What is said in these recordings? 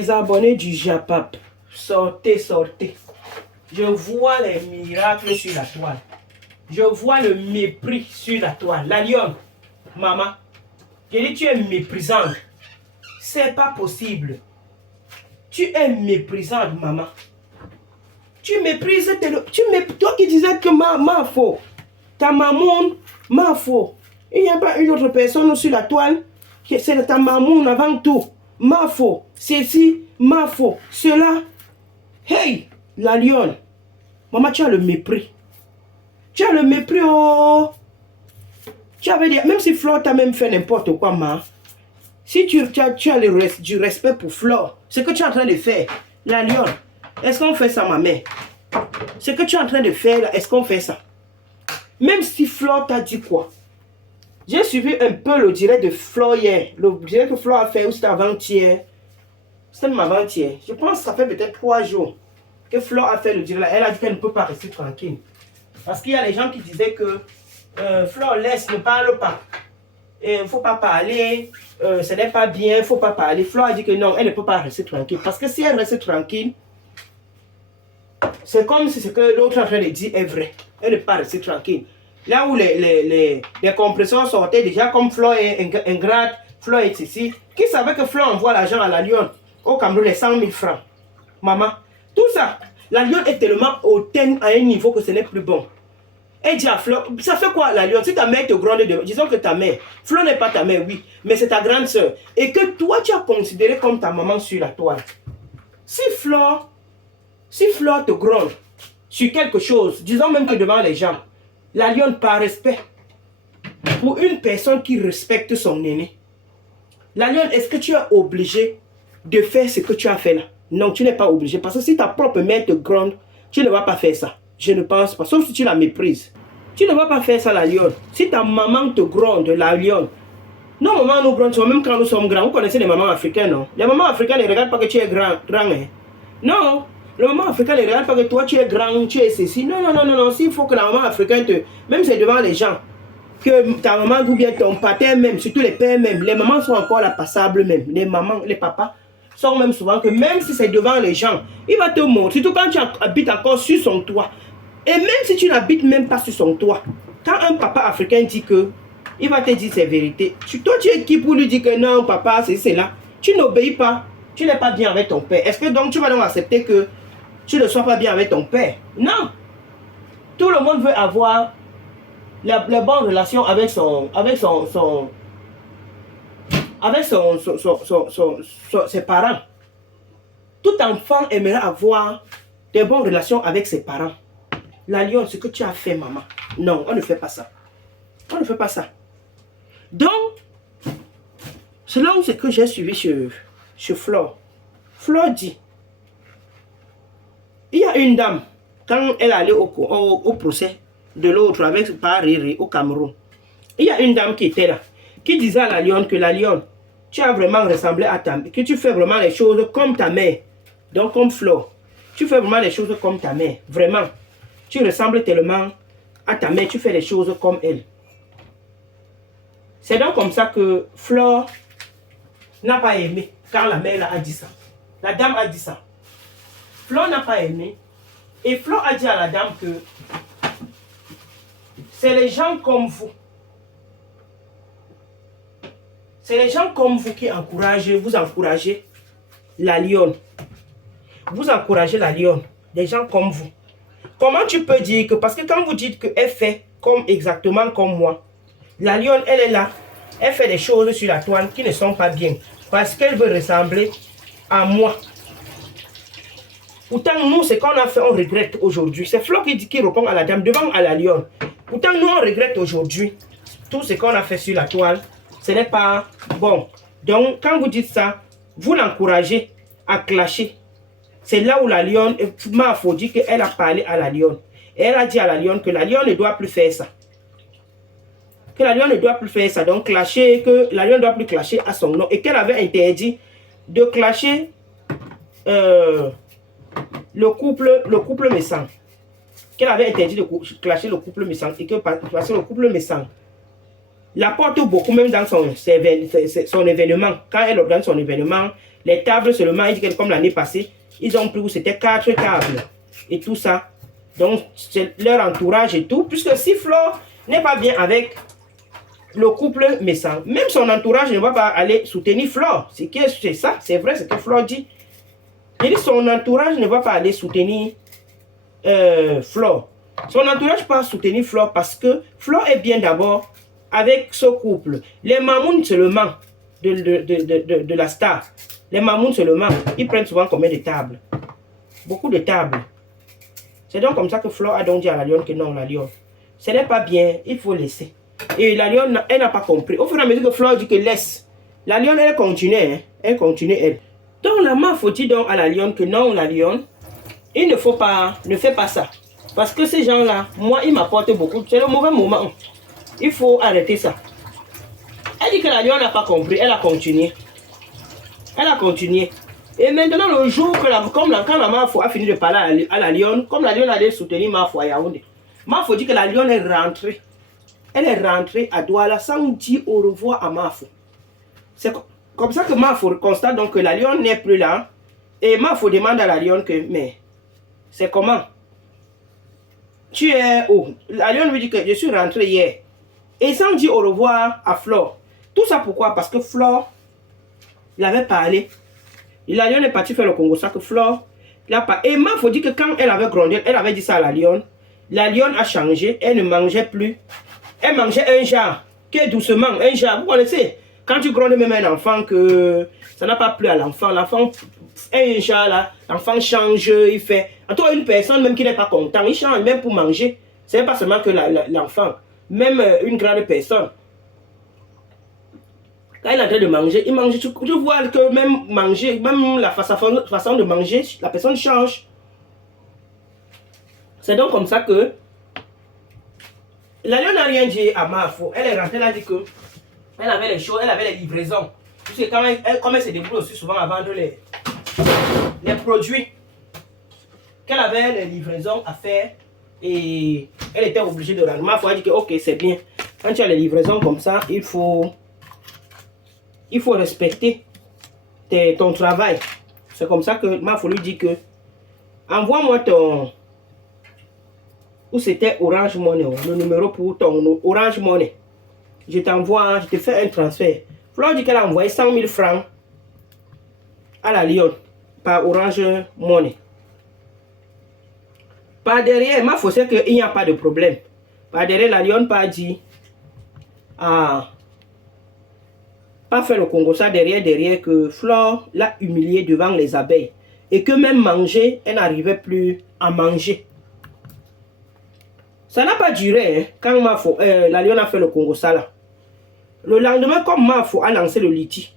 Les abonnés du Japap, sortez, sortez. Je vois les miracles sur la toile. Je vois le mépris sur la toile. La lionne, maman, je dis tu es méprisante. C'est pas possible. Tu es méprisante, maman. Tu méprises, toi qui disais que ma faux, ta maman, ma faux. Il n'y a pas une autre personne sur la toile, c'est ta maman avant tout. Ma faux, ceci, ma faux, cela. Hey, la lionne, maman, tu as le mépris. Tu as le mépris, oh. Tu avais dit, même si Flore t'a même fait n'importe quoi, ma. Si tu as du respect pour Flore, ce que tu es en train de faire, la lionne, est-ce qu'on fait ça, ma mère? Ce que tu es en train de faire, est-ce qu'on fait ça? Même si Flore t'a dit quoi? J'ai suivi un peu le direct de Flore hier. Le direct que Flore a fait, ou c'était avant-hier. C'était même avant-hier. Je pense que ça fait peut-être 3 jours que Flore a fait le direct. Elle a dit qu'elle ne peut pas rester tranquille. Parce qu'il y a les gens qui disaient que Flore laisse, ne parle pas. Il ne faut pas parler, ce n'est pas bien, il ne faut pas parler. Flore a dit que non, elle ne peut pas rester tranquille. Parce que si elle reste tranquille, c'est comme si ce que l'autre est en train de dire est vrai. Elle ne peut pas rester tranquille. Là où les compresseurs sortaient déjà comme Flore est ingrate, Flore est ici. Qui savait que Flore envoie l'argent à la lionne au Cameroun, les 100 000 francs? Maman, tout ça, la lionne est tellement hautaine à un niveau que ce n'est plus bon. Elle dit à Flore, ça fait quoi la lionne? Si ta mère te gronde, disons que ta mère, Flore n'est pas ta mère, oui, mais c'est ta grande soeur. Et que toi, tu as considéré comme ta maman sur la toile. Si Flore te gronde sur quelque chose, disons même que devant les gens, la lionne par respect, pour une personne qui respecte son aîné, la lionne, est-ce que tu es obligé de faire ce que tu as fait là? Non, tu n'es pas obligé. Parce que si ta propre mère te gronde, tu ne vas pas faire ça. Je ne pense pas. Sauf si tu la méprises. Tu ne vas pas faire ça, la lionne. Si ta maman te gronde, la lionne. Nos mamans nous grondent, même quand nous sommes grands. Vous connaissez les mamans africaines, non? Les mamans africaines ne regardent pas que tu es grand. Hein? Non. Les mamans africaines ne regardent pas que toi tu es grand, tu es ceci. Non, non, non, non, non. S'il faut que la maman africaine te... Même c'est devant les gens. Que ta maman ou bien ton papa même, surtout les pères même. Les mamans sont encore là passables même. Les mamans, les papas sont même souvent que même si c'est devant les gens, il va te montrer. Surtout quand tu habites encore sur son toit. Et même si tu n'habites même pas sur son toit, quand un papa africain dit que, il va te dire ses vérités. Toi, tu es qui pour lui dire que non, papa, c'est là. Tu n'obéis pas. Tu n'es pas bien avec ton père. Est-ce que donc tu vas donc accepter que tu ne sois pas bien avec ton père? Non. Tout le monde veut avoir la bonne relation avec ses parents. Tout enfant aimerait avoir des bonnes relations avec ses parents. La lionne, ce que tu as fait, maman. Non, on ne fait pas ça. On ne fait pas ça. Donc, selon ce que j'ai suivi chez Flore, Flore dit, il y a une dame, quand elle allait au procès de l'autre avec Paris au Cameroun, il y a une dame qui était là, qui disait à la lionne que la lionne, tu as vraiment ressemblé à ta mère, que tu fais vraiment les choses comme ta mère. Donc, comme Flore, tu fais vraiment les choses comme ta mère, vraiment. Tu ressembles tellement à ta mère, tu fais les choses comme elle. C'est donc comme ça que Flore n'a pas aimé quand la mère a dit ça. La dame a dit ça. Flore n'a pas aimé. Et Flore a dit à la dame que c'est les gens comme vous. C'est les gens comme vous qui vous encouragez la lionne. Vous encouragez la lionne. Des gens comme vous. Comment tu peux dire que, parce que quand vous dites qu'elle fait exactement comme moi, la lionne, elle est là, elle fait des choses sur la toile qui ne sont pas bien, parce qu'elle veut ressembler à moi. Pourtant, nous, ce qu'on a fait, on regrette aujourd'hui. C'est Flore qui répond à la dame devant à la lionne. Pourtant, nous, on regrette aujourd'hui tout ce qu'on a fait sur la toile. Ce n'est pas bon. Donc, quand vous dites ça, vous l'encouragez à clasher. C'est là où la lionne, m'a dit qu'elle a parlé à la lionne. Et elle a dit à la lionne que la lionne ne doit plus faire ça. Que la lionne ne doit plus faire ça. Donc, clasher, que la lionne ne doit plus clasher à son nom. Et qu'elle avait interdit de clasher le couple méchant. Qu'elle avait interdit de clasher le couple méchant. Et que parce que le couple méchant la porte beaucoup, même dans son événement. Quand elle organise son événement, les tables seulement, il dit que comme l'année passée, ils ont pris où c'était 4 tables et tout ça. Donc, c'est leur entourage et tout. Puisque si Flore n'est pas bien avec le couple Messan, même son entourage ne va pas aller soutenir Flore. C'est ça, c'est vrai ce que Flore dit. Il dit son entourage ne va pas aller soutenir Flore. Son entourage ne va pas soutenir Flore parce que Flore est bien d'abord avec ce couple. Les mamounes seulement de la star. Les mamounes seulement, ils prennent souvent combien de tables? Beaucoup de tables. C'est donc comme ça que Flore a donc dit à la lionne que non, la lionne, ce n'est pas bien, il faut laisser. Et la lionne, elle n'a pas compris. Au fur et à mesure que Flore dit que laisse, la lionne, elle continue, hein, elle continue, elle. Donc la main faut dire donc à la lionne que non, la lionne, il ne faut pas, ne fais pas ça. Parce que ces gens-là, moi, ils m'apportent beaucoup. C'est le mauvais moment. Il faut arrêter ça. Elle dit que la lionne n'a pas compris, elle a continué. Elle a continué. Et maintenant, le jour que quand la Mafo a fini de parler à la lionne, comme la lionne allait soutenir Mafo à Yaoundé, Mafo dit que la lionne est rentrée. Elle est rentrée à Douala sans dire au revoir à Mafo. C'est comme ça que Mafo constate donc que la lionne n'est plus là. Et Mafo demande à la lionne que, mais, c'est comment? Tu es où? La lionne lui dit que je suis rentrée hier. Et sans dire au revoir à Flore. Tout ça pourquoi? Parce que Flore, il avait parlé. Et la lionne est partie faire le Congo, ça que Flore, il a pas. Et il faut dire que quand elle avait grandi, elle avait dit ça à la lionne a changé, elle ne mangeait plus. Elle mangeait un genre, que doucement, un genre. Vous connaissez, quand tu grondes même un enfant, que ça n'a pas plu à l'enfant, l'enfant, un genre là, l'enfant change, il fait. En tout cas, une personne même qui n'est pas content, il change même pour manger. C'est pas seulement que l'enfant, même une grande personne. Quand il est en train de manger, il mange. Tu vois que même manger, même la façon de manger, la personne change. C'est donc comme ça que la lionne n'a rien dit à Mafo. Elle est rentrée, elle a dit que elle avait les choses, elle avait les livraisons. Tu sais, comme elle se débrouille aussi souvent à vendre les produits, qu'elle avait les livraisons à faire et elle était obligée de rendre. Mafo a dit que ok, c'est bien. Quand tu as les livraisons comme ça, il faut respecter ton travail. C'est comme ça que Mafo lui dit que envoie-moi ton... Où c'était Orange Money, le numéro pour ton Orange Money. Je t'envoie, je te fais un transfert. Flore dit qu'elle a envoyé 100 000 francs à la lionne par Orange Money. Par derrière, Mafo sait qu'il n'y a pas de problème. Par derrière, la lionne pas dit pas faire le Congo ça derrière que Flore l'a humilié devant les abeilles. Et que même manger, elle n'arrivait plus à manger. Ça n'a pas duré hein, quand Mafo, la lionne a fait le Congo ça là. Le lendemain, comme Mafo a lancé le liti,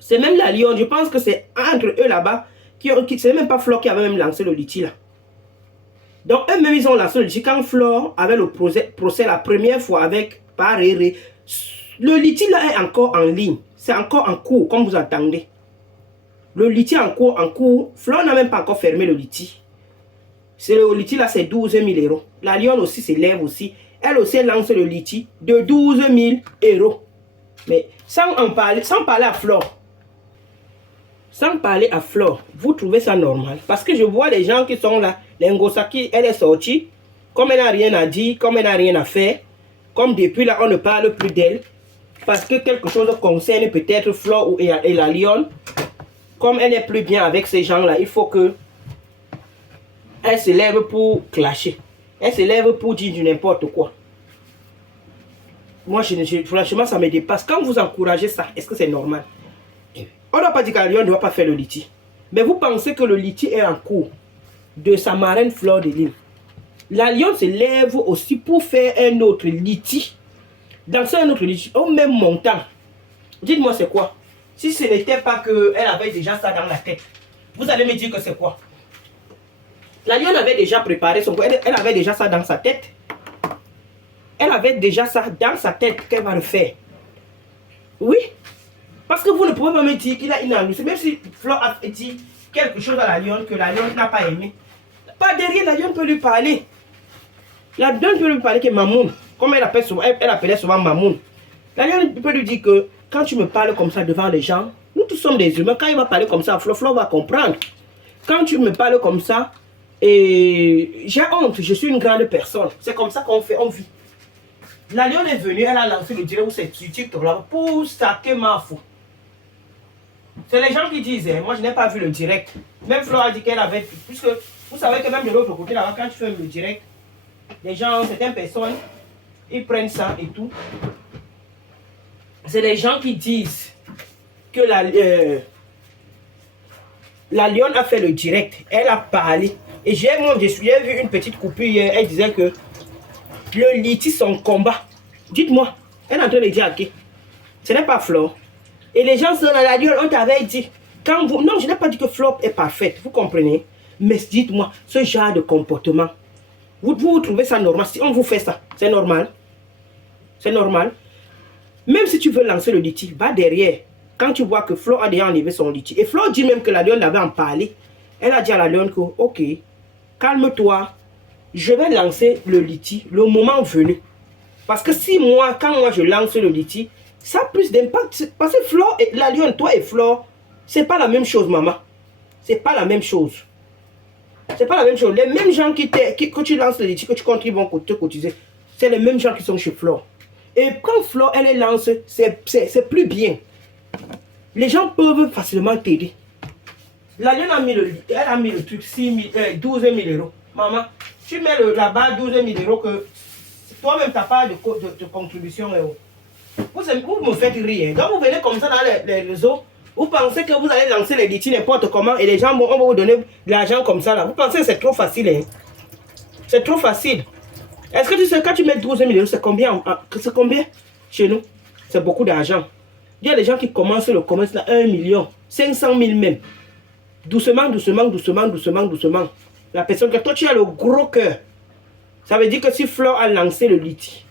c'est même la lionne, je pense que c'est entre eux là-bas, c'est même pas Flore qui avait même lancé le liti là. Donc eux-mêmes ils ont lancé le liti quand Flore avait le procès la première fois avec Paréré. Le liti là est encore en ligne, c'est encore en cours comme vous entendez. Le liti en cours, Flore n'a même pas encore fermé le liti. C'est le liti là, c'est 12 000 €. La lionne aussi s'élève aussi. Elle aussi lance le liti de 12 000 €. Mais sans parler à Flore. Sans parler à Flore, vous trouvez ça normal? Parce que je vois les gens qui sont là. L'Engosaki, elle est sortie. Comme elle n'a rien à dire, comme elle n'a rien à faire. Comme depuis là, on ne parle plus d'elle. Parce que quelque chose concerne peut-être Flore et la lionne. Comme elle n'est plus bien avec ces gens-là, il faut que elle se lève pour clasher. Elle se lève pour dire du n'importe quoi. Moi, franchement, ça me dépasse. Quand vous encouragez ça, est-ce que c'est normal? On n'a pas dit que la lionne ne doit pas faire le liti. Mais vous pensez que le liti est en cours de sa marraine Flore de Lille. La lionne se lève aussi pour faire un autre liti. Dans un autre liti, au même montant. Dites-moi c'est quoi? Si ce n'était pas qu'elle avait déjà ça dans la tête, vous allez me dire que c'est quoi? La lionne avait déjà préparé son... Elle avait déjà ça dans sa tête. Elle avait déjà ça dans sa tête qu'elle va le faire. Oui. Parce que vous ne pouvez pas me dire qu'il a une amie. Même si Flore a dit quelque chose à la lionne que la lionne n'a pas aimé. Pas derrière, la lionne peut lui parler. La lionne peut lui parler que Mamoun. Comme elle appelait souvent Mamoun. La lionne peut lui dire que quand tu me parles comme ça devant les gens, nous tous sommes des humains. Quand il va parler comme ça, Flo va comprendre. Quand tu me parles comme ça, et j'ai honte, je suis une grande personne. C'est comme ça qu'on fait, on vit. La lionne est venue, elle a lancé le direct où c'est TikTok là pour saquer ma fou. C'est les gens qui disent, hein, moi je n'ai pas vu le direct. Même Flo a dit qu'elle avait, puisque vous savez que même de l'autre côté là, quand tu fais le direct, les gens, certaines personnes, ils prennent ça et tout. C'est les gens qui disent que la lionne a fait le direct, elle a parlé. Et j'ai vu une petite coupure hier, elle disait que le Liti, son combat. Dites-moi, elle est en train de dire à qui? Ce n'est pas Flo. Et les gens sont dans la lionne, on t'avait dit. Quand vous, non, je n'ai pas dit que Flo est parfaite, vous comprenez? Mais dites-moi, ce genre de comportement, vous trouvez ça normal? Si on vous fait ça, c'est normal? C'est normal? Même si tu veux lancer le Liti, va derrière. Quand tu vois que Flo a déjà enlevé son Liti. Et Flo dit même que la lionne avait en parlé. Elle a dit à la lionne que, ok, calme-toi, je vais lancer le Liti le moment venu. Parce que si moi, quand moi je lance le Liti, ça a plus d'impact. Parce que Flo et la lionne, toi et Flo, c'est pas la même chose, maman. C'est pas la même chose. C'est pas la même chose. Les mêmes gens que tu lances le Liti, que tu comptes, ils vont te cotiser. C'est les mêmes gens qui sont chez Flo. Et quand Flo, elle les lance, c'est plus bien. Les gens peuvent facilement t'aider. La lionne a mis le truc 12 000 euros. Maman, tu mets là-bas 12 000 euros que toi-même tu n'as pas de contribution. Vous me faites rire. Donc vous venez comme ça dans les réseaux. Vous pensez que vous allez lancer les litis n'importe comment et les gens vont vous donner de l'argent comme ça là. Vous pensez que c'est trop facile. Hein? C'est trop facile. Est-ce que tu sais quand tu mets 12 000 euros, c'est combien? C'est combien chez nous? C'est beaucoup d'argent. Il y a des gens qui commencent le commerce là 1 million, 500 000 même. Doucement, doucement, doucement, doucement, doucement. La personne que toi tu as le gros cœur. Ça veut dire que si Flo a lancé le Liti,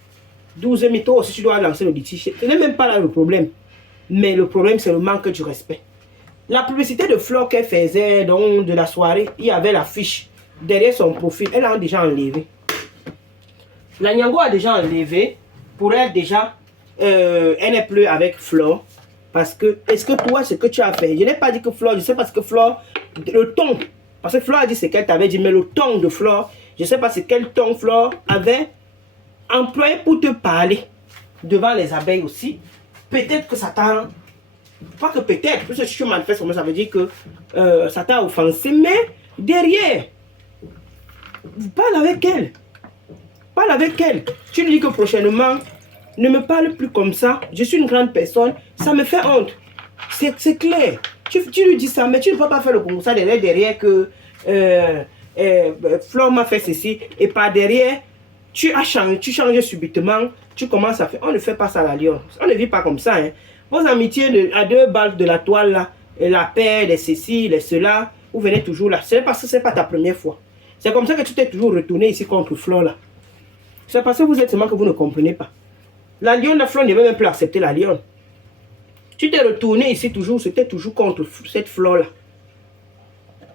12 000, toi aussi tu dois lancer le Liti. Ce n'est même pas là le problème. Mais le problème c'est le manque du respect. La publicité de Flo qu'elle faisait donc, de la soirée, il y avait l'affiche derrière son profil. Elle a déjà enlevé. La Nyango a déjà enlevé. Pour elle déjà, elle n'est plus avec Flo. Parce que, est-ce que toi, ce que tu as fait, je n'ai pas dit que Flo, je sais parce que Flo, le ton, parce que Flo a dit ce qu'elle t'avait dit, mais le ton de Flo, je ne sais pas c'est quel ton Flo avait employé pour te parler devant les abeilles aussi. Peut-être que ça t'a, pas que peut-être, parce que si tu manifestes comme ça veut dire que ça t'a offensé, mais derrière, parle avec elle. Parle avec elle. Tu lui dis que prochainement, ne me parle plus comme ça. Je suis une grande personne. Ça me fait honte. C'est clair. Tu lui dis ça, mais tu ne vas pas faire le comme ça derrière que Flo m'a fait ceci. Et par derrière, tu changes subitement. Tu commences à faire. On ne fait pas ça à la lionne. On ne vit pas comme ça. Hein. Vos amitiés à 2 balles de la toile, là, et la paix, les ceci, les cela, vous venez toujours là. C'est parce que ce n'est pas ta première fois. C'est comme ça que tu t'es toujours retourné ici contre Flo là. C'est parce que vous êtes seulement que vous ne comprenez pas. La lionne, la Flo ne veut même plus accepter la lionne. Tu t'es retourné ici toujours, c'était toujours contre cette Flo là.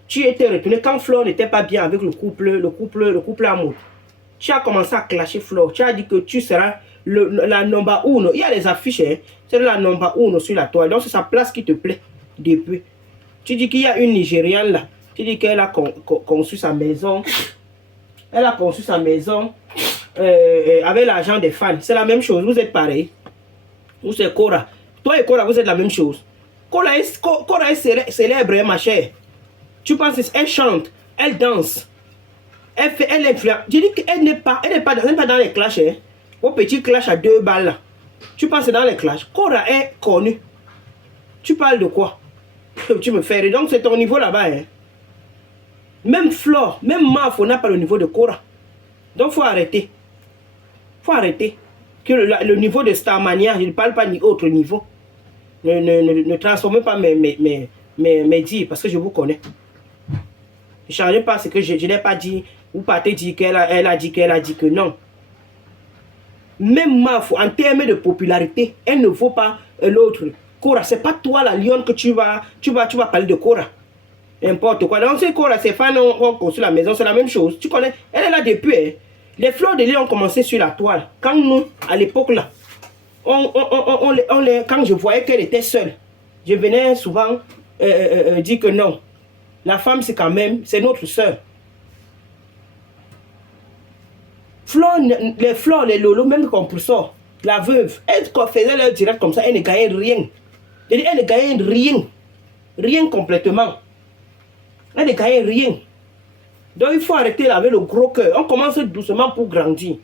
Tu étais retourné quand Flo n'était pas bien avec le couple amour. Tu as commencé à clasher Flo. Tu as dit que tu seras la number 1. Il y a les affiches, hein? C'est la number 1 sur la toile. Donc c'est sa place qui te plaît depuis. Tu dis qu'il y a une Nigériane là. Tu dis qu'elle a conçu sa maison. Elle a conçu sa maison avec l'argent des fans. C'est la même chose. Vous êtes pareil. Vous c'est Cora. Toi et Cora, vous êtes la même chose. Cora est célèbre, ma chère. Tu penses qu'elle chante, elle danse. Elle influence. Je dis qu'elle n'est pas dans les clashs. Hein. Au petit clash à 2 balles là. Tu penses dans les clashs. Cora est connue. Tu parles de quoi? Tu me fais rire. Donc c'est ton niveau là-bas. Hein. Même Flore, même Maf, on n'a pas le niveau de Cora. Donc faut arrêter. Faut arrêter. Que le niveau de Starmania, je ne parle pas ni autre niveau. Ne transformez pas mes dires parce que je vous connais. Ne changez pas ce que je n'ai pas dit. Vous partez dire qu'elle a dit que non. Même Maf, en termes de popularité, elle ne vaut pas l'autre. Cora, c'est pas toi la lionne que tu vas parler de Cora. N'importe quoi. Donc c'est Cora, ses fans ont construit la maison, c'est la même chose. Tu connais, elle est là depuis. Hein. Les fleurs de lait ont commencé sur la toile. Quand nous, à l'époque là, Quand je voyais qu'elle était seule, je venais souvent dire que non, la femme c'est quand même, c'est notre soeur. Les Flore, les Lolo, même comme pour ça, la veuve, elle faisait leur direct comme ça, elle ne gagnait rien. Elle ne gagnait rien. Rien complètement. Elle ne gagnait rien. Donc il faut arrêter avec le gros cœur. On commence doucement pour grandir.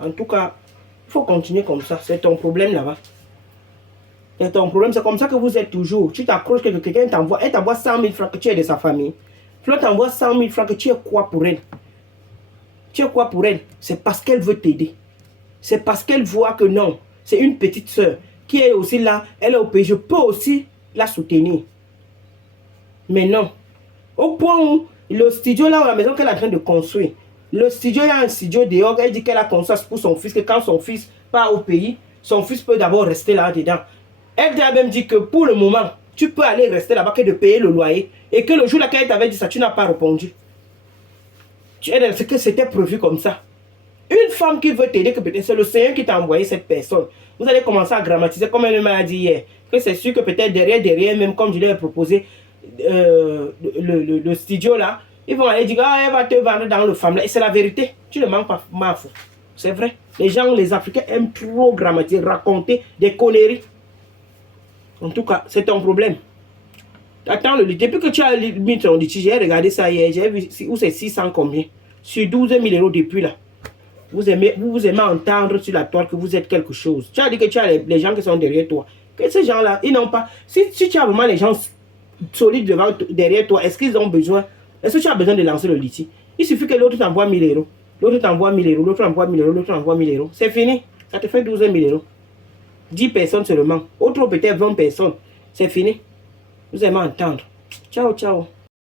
En tout cas, il faut continuer comme ça. C'est ton problème là-bas. C'est ton problème. C'est comme ça que vous êtes toujours. Tu t'accroches que quelqu'un t'envoie. Elle t'envoie 100 000 francs que tu es de sa famille. Flore t'envoie 100 000 francs que tu es quoi pour elle? Tu es quoi pour elle? C'est parce qu'elle veut t'aider. C'est parce qu'elle voit que non. C'est une petite soeur qui est aussi là. Elle est au pays. Je peux aussi la soutenir. Mais non. Au point où le studio là, la maison qu'elle est en train de construire, le studio, il y a un studio dehors, elle dit qu'elle a construit pour son fils, que quand son fils part au pays, son fils peut d'abord rester là-dedans. Elle a même dit que pour le moment, tu peux aller rester là-bas que de payer le loyer. Et que le jour là qu'elle t'avait dit ça, tu n'as pas répondu. C'est que c'était prévu comme ça. Une femme qui veut t'aider, que peut-être c'est le Seigneur qui t'a envoyé cette personne. Vous allez commencer à grammatiser comme elle m'a dit hier. Que c'est sûr que peut-être derrière, même comme je l'ai proposé, le studio là, ils vont aller dire, ah, elle va te vendre dans le femme là. Et c'est la vérité. Tu ne mens pas, ma foi. C'est vrai. Les gens, les Africains aiment trop grammatiser, raconter des conneries. En tout cas, c'est ton problème. Attends, depuis que tu as mis ton litige, j'ai regardé ça hier, j'ai vu où c'est 600 combien. Sur 12 000 € depuis là. Vous aimez entendre sur la toile que vous êtes quelque chose. Tu as dit que tu as les gens qui sont derrière toi. Que ces gens-là, ils n'ont pas... Si tu as vraiment les gens solides derrière toi, est-ce qu'ils ont besoin... Est-ce que tu as besoin de lancer le litige? Il suffit que l'autre t'envoie 1 000 €. L'autre t'envoie 1 000 €, l'autre envoie 1 000 €, l'autre envoie 1 000 €. C'est fini. Ça te fait 12 000 €. 10 personnes seulement. Autre peut-être 20 personnes. C'est fini. Vous aimez entendre. Ciao, ciao.